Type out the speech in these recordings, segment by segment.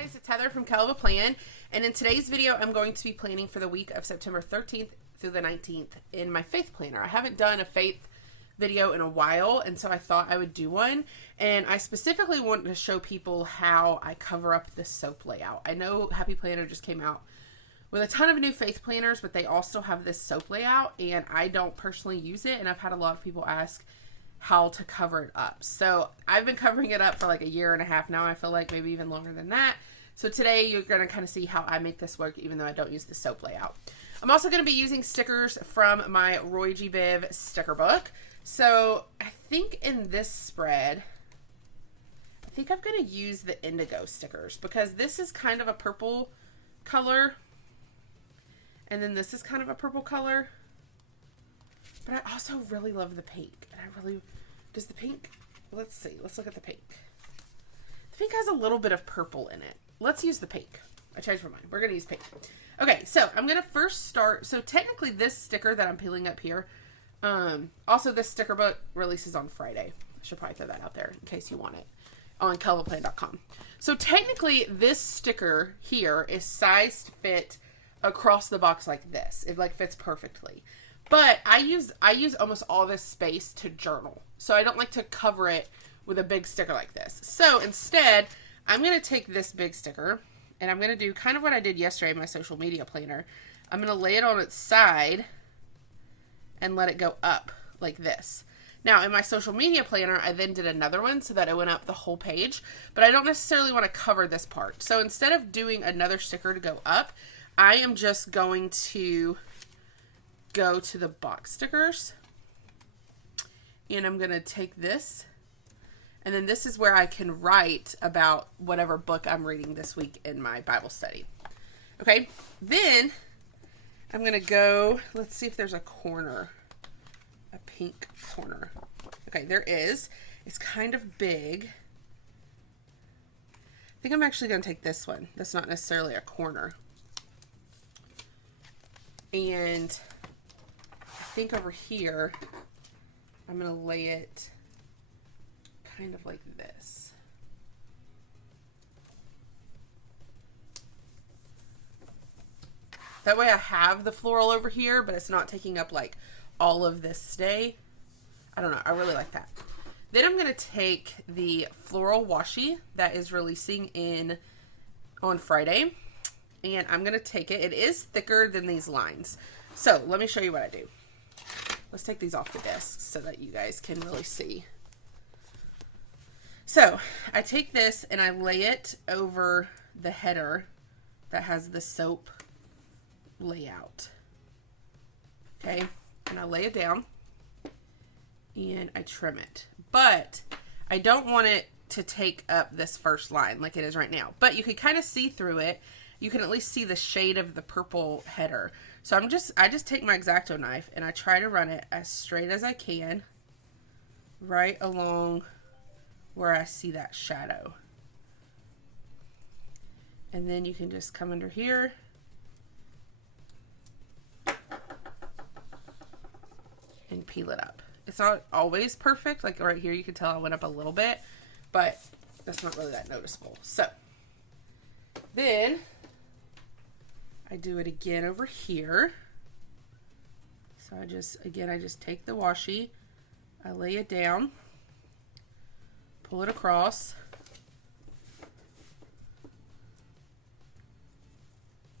Guys, it's Heather from Kell Plan, and in today's video I'm going to be planning for the week of September 13th through the 19th in my faith planner. I haven't done a faith video in a while, and so I thought I would do one, and I specifically wanted to show people how I cover up the soap layout. I know Happy Planner just came out with a ton of new faith planners, but they also have this soap layout, and I don't personally use it, and I've had a lot of people ask how to cover it up. So I've been covering it up for like a year and a half now. I feel like maybe even longer than that. So today you're going to kind of see how I make this work, even though I don't use the soap layout. I'm also going to be using stickers from my ROYGBIV sticker book. So I think in this spread, I think I'm going to use the indigo stickers because this is kind of a purple color. And then this is kind of a purple color. But I also really love the pink. And I really, does the pink, let's see, let's look at the pink. The pink has a little bit of purple in it. Let's use the pink. I changed my mind. We're going to use pink. Okay, so I'm going to first start, so technically this sticker that I'm peeling up here, also this sticker book releases on Friday. I should probably throw that out there in case you want it on kellplan.com. So technically this sticker here is sized fit across the box like this. It like fits perfectly. But I use almost all this space to journal. So I don't like to cover it with a big sticker like this. So instead, I'm going to take this big sticker and I'm going to do kind of what I did yesterday in my social media planner. I'm going to lay it on its side and let it go up like this. Now in my social media planner, I then did another one so that it went up the whole page, but I don't necessarily want to cover this part. So instead of doing another sticker to go up, I am just going to go to the box stickers and I'm going to take this, and then this is where I can write about whatever book I'm reading this week in my Bible study. Okay, then I'm going to go, let's see if there's a corner, a pink corner. Okay, there is. It's kind of big. I think I'm actually going to take this one. That's not necessarily a corner. And I think over here, I'm going to lay it kind of like this. That way I have the floral over here, but it's not taking up like all of this stay. I don't know. I really like that. Then I'm going to take the floral washi that is releasing on Friday, and I'm going to take it. It is thicker than these lines. So let me show you what I do. Let's take these off the desk so that you guys can really see. So I take this and I lay it over the header that has the soap layout. Okay, and I lay it down and I trim it. But I don't want it to take up this first line like it is right now. But you can kind of see through it. You can at least see the shade of the purple header. So I just take my X-Acto knife and I try to run it as straight as I can right along where I see that shadow. And then you can just come under here and peel it up. It's not always perfect. Like right here you can tell I went up a little bit, but that's not really that noticeable. So then I do it again over here. So I just take the washi, I lay it down, pull it across,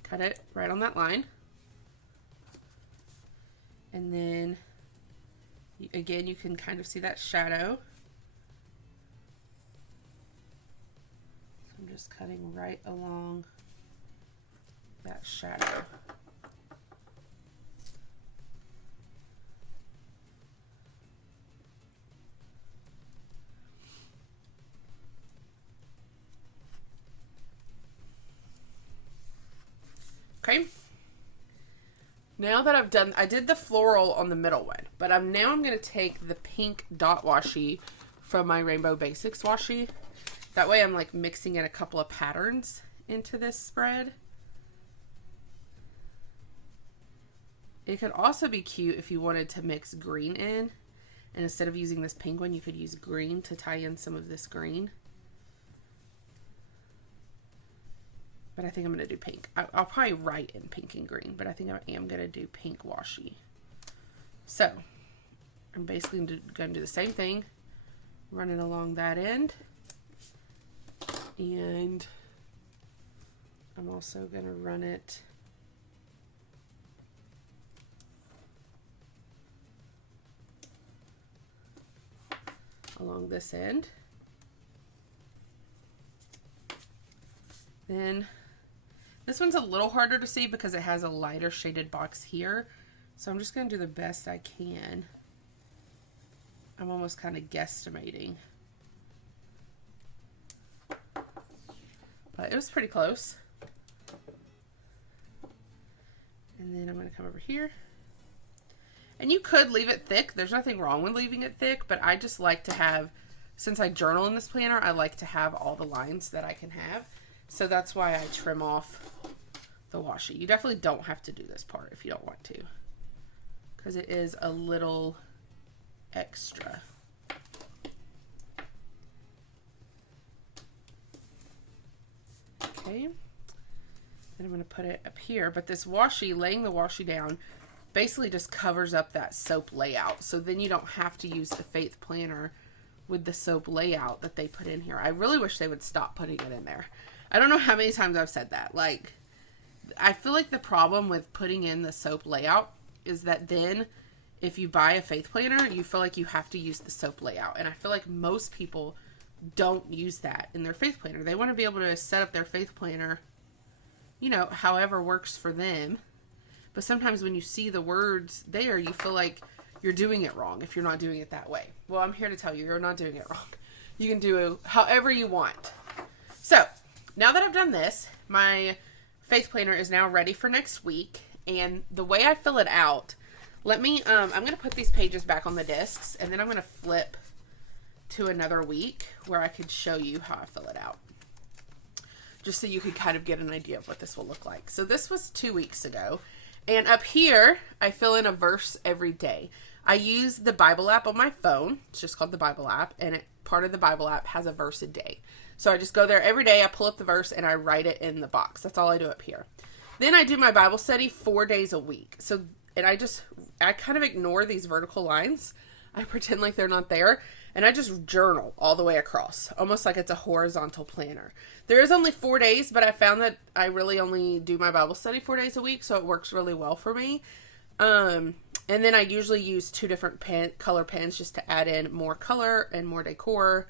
cut it right on that line, and then again you can kind of see that shadow. So I'm just cutting right along that shadow. Okay. Now that I did the floral on the middle one, but I'm going to take the pink dot washi from my Rainbow Basics washi. That way I'm like mixing in a couple of patterns into this spread. It could also be cute if you wanted to mix green in, and instead of using this pink one, you could use green to tie in some of this green. but I think I'm going to do pink. I'll probably write in pink and green, but I think I am going to do pink washi. So I'm basically going to do the same thing, running along that end. And I'm also going to run it along this end. Then this one's a little harder to see because it has a lighter shaded box here. So I'm just going to do the best I can. I'm almost kind of guesstimating. But it was pretty close. And then I'm going to come over here. And you could leave it thick. There's nothing wrong with leaving it thick, but I just like to have, since I journal in this planner, I like to have all the lines that I can have. So that's why I trim off the washi. You definitely don't have to do this part if you don't want to, because it is a little extra. Okay, then I'm going to put it up here, but this washi, laying the washi down, basically just covers up that soap layout. So then you don't have to use the Faith planner with the soap layout that they put in here. I really wish they would stop putting it in there. I don't know how many times I've said that. Like, I feel like the problem with putting in the soap layout is that then if you buy a Faith planner, you feel like you have to use the soap layout. And I feel like most people don't use that in their Faith planner. They want to be able to set up their Faith planner, you know, however works for them. But sometimes when you see the words there, you feel like you're doing it wrong if you're not doing it that way. Well, I'm here to tell you, you're not doing it wrong. You can do it however you want. So, now that I've done this, my Faith planner is now ready for next week. And the way I fill it out, let me, I'm going to put these pages back on the discs, and then I'm going to flip to another week where I could show you how I fill it out, just so you could kind of get an idea of what this will look like. So this was 2 weeks ago, and up here I fill in a verse every day. I use the Bible app on my phone. It's just called the Bible app, and part of the Bible app has a verse a day. So I just go there every day, I pull up the verse, and I write it in the box. That's all I do up here. Then I do my Bible study 4 days a week. So, and I kind of ignore these vertical lines. I pretend like they're not there, and I just journal all the way across, almost like it's a horizontal planner. There is only 4 days, but I found that I really only do my Bible study 4 days a week, so it works really well for me. And then I usually use 2 different color pens just to add in more color and more decor,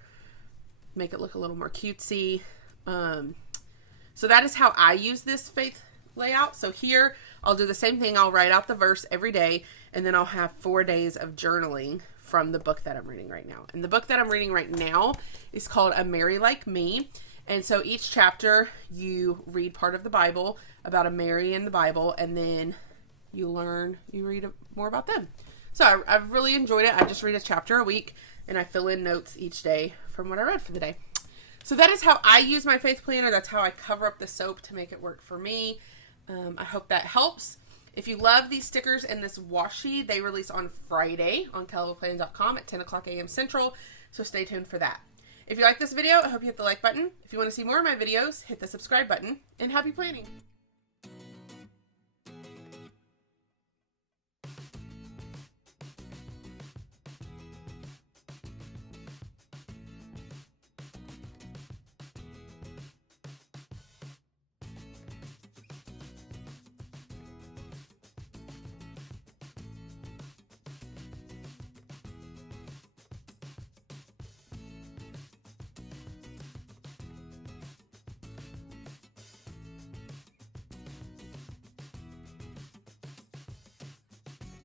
make it look a little more cutesy. So that is how I use this Faith layout. So here I'll do the same thing. I'll write out the verse every day, and then I'll have 4 days of journaling from the book that I'm reading right now. And the book that I'm reading right now is called A Mary Like Me. And so each chapter you read part of the Bible about a Mary in the Bible, and then you read more about them. So I've really enjoyed it. I just read a chapter a week, and I fill in notes each day from what I read for the day. So that is how I use my Faith planner. That's how I cover up the soap to make it work for me. I hope that helps. If you love these stickers and this washi, they release on Friday on kellplan.com at 10 o'clock a.m. Central, so stay tuned for that. If you like this video, I hope you hit the like button. If you want to see more of my videos, hit the subscribe button, and happy planning!